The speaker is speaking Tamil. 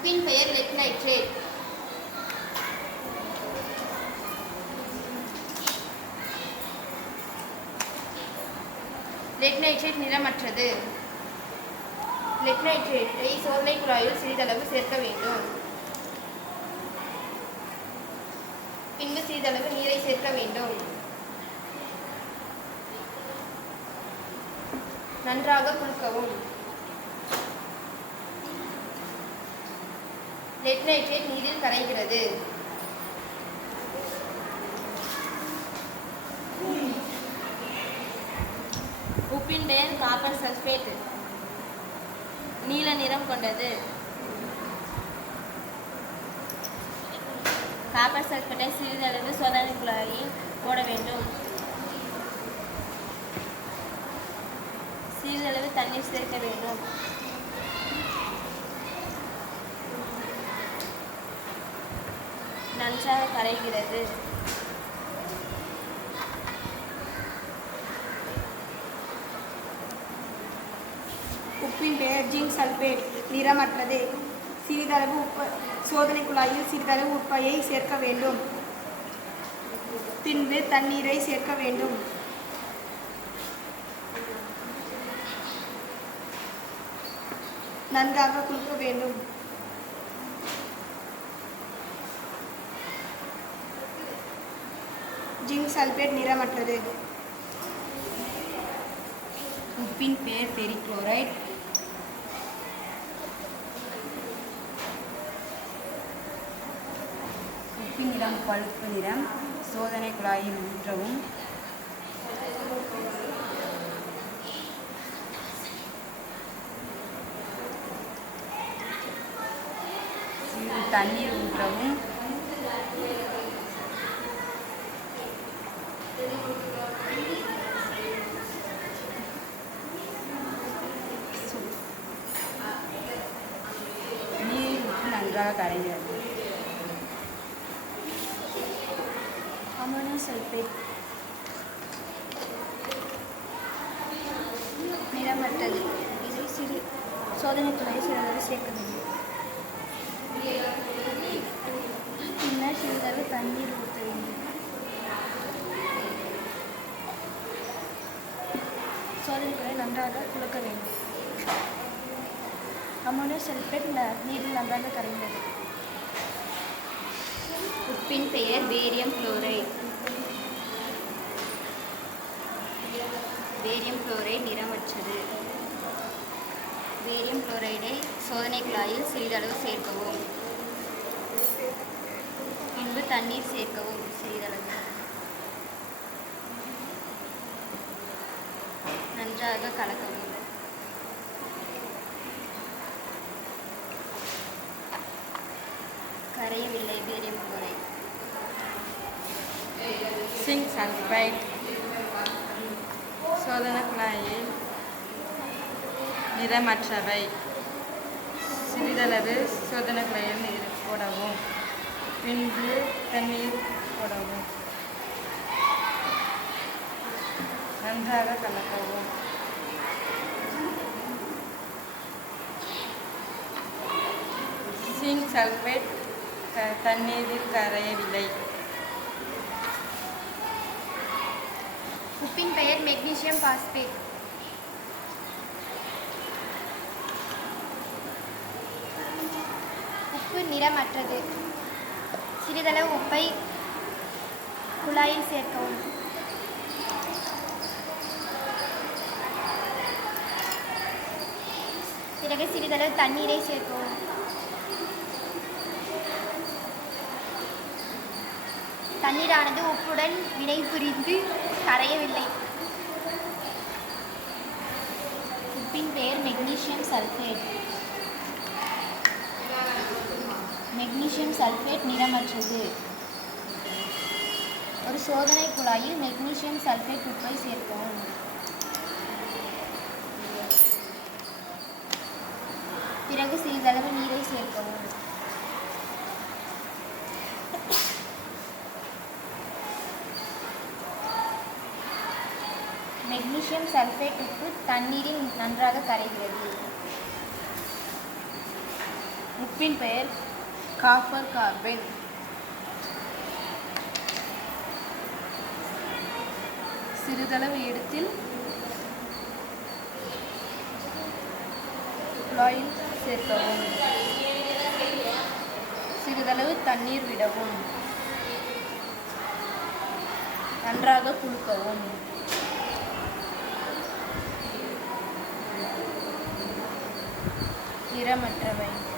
உப்பின் பெயர் லெட் நைட்ரேட். லெட் நைட்ரேட் நிறமற்றது. லெட் நைட்ரேட்டை சோதனை குழாயில் சிறிதளவு சேர்க்க வேண்டும். பின்பு சிறிதளவு நீரை சேர்க்க வேண்டும். நன்றாக குலுக்கவும். லெட் நைட்ரேட் நீரில் கரைகிறது. உப்பின் பெயர் காப்பர் சல்பேட். நீல நிறம் கொண்டது. காப்பர் சல்பேட்டை சிறிதளவு சோதனை குழாயில் போட வேண்டும். சிறிதளவு தண்ணீர் சேர்க்க வேண்டும். நன்றாக கரைகிறது. உப்பின் பெயர் ஜிங்க் சல்பேட். நிறமற்றது. சிறிதளவு சோதனை குழாயில் சிறிதளவு உப்பையை சேர்க்க வேண்டும். பின்பு தண்ணீரை சேர்க்க வேண்டும். நன்றாக குலுக்க வேண்டும். Zinc sulphate நிறமற்றது. உப்பின் பெயர் பெரிக்ளோரைட். உப்பின் நிறம் பழுப்பு நிறம். சோதனை குழாயில் ஊற்றவும். சிறிது தண்ணீர் ஊற்றவும். நீர் உப்பு நன்றாக கரைகிறது. Ammonium sulphate நிறமற்றது. இதை சோதனை குழாயில் சிறிதளவு சேர்க்க வேண்டும். பின்னர் சிறிதளவு தண்ணீர் ஊற்ற வேண்டும். சோதனை குழாய் நன்றாக குலுக்க வேண்டும். அமோனியம் சல்பேட் நீரில் நன்றாக கரைந்தது. உப்பின் பெயர் பேரியம் குளோரைட். பேரியம் குளோரைட் நிறமற்றது. பேரியம் குளோரைடை சோதனை குழாயில் சிறிதளவு சேர்க்கவும். பின்பு தண்ணீர் சேர்க்கவும். சிறிதளவு நன்றாக கலக்கவும். கரையவில்லை பேரியம் குளோரைட். Zinc sulphide. சோதனை குழாயில் நிறமற்றவை. சிறிதளவு சோதனை குழாயில் நீர் போடவும். பின்பு தண்ணீர் போடவும். நன்றாக கலக்கவும். சிங்க் சல்பேட் தண்ணீரில் கரையவில்லை. உப்பின் பெயர் மெக்னீசியம் பாஸ்பேட். உப்பு நிறமற்றது. சிறிதளவு உப்பை குழாயில் சேர்க்கவும். பிறகு சிறிதளவு தண்ணீரை சேர்க்கவும். தண்ணீரானது உப்புடன் வினைபுரிந்து கரையவில்லை. உப்பின் பெயர் மெக்னீசியம் சல்பேட். மெக்னீசியம் சல்பேட் நிறமற்றது. ஒரு சோதனை குழாயில் மெக்னீசியம் சல்பேட் உப்பை சேர்க்கவும். பிறகு சிறிதளவு நீரை சேர்க்கவும். மெக்னீசியம் சல்பேட் உப்பு தண்ணீரில் நன்றாக கரைகிறது. உப்பின் பெயர் காப்பர் கார்பன். சிறிதளவு இடத்தில் குழாயில் சேர்க்கவும். சிறிதளவு தண்ணீர் விடவும். நன்றாக குலுக்கவும். நிறமற்றவை.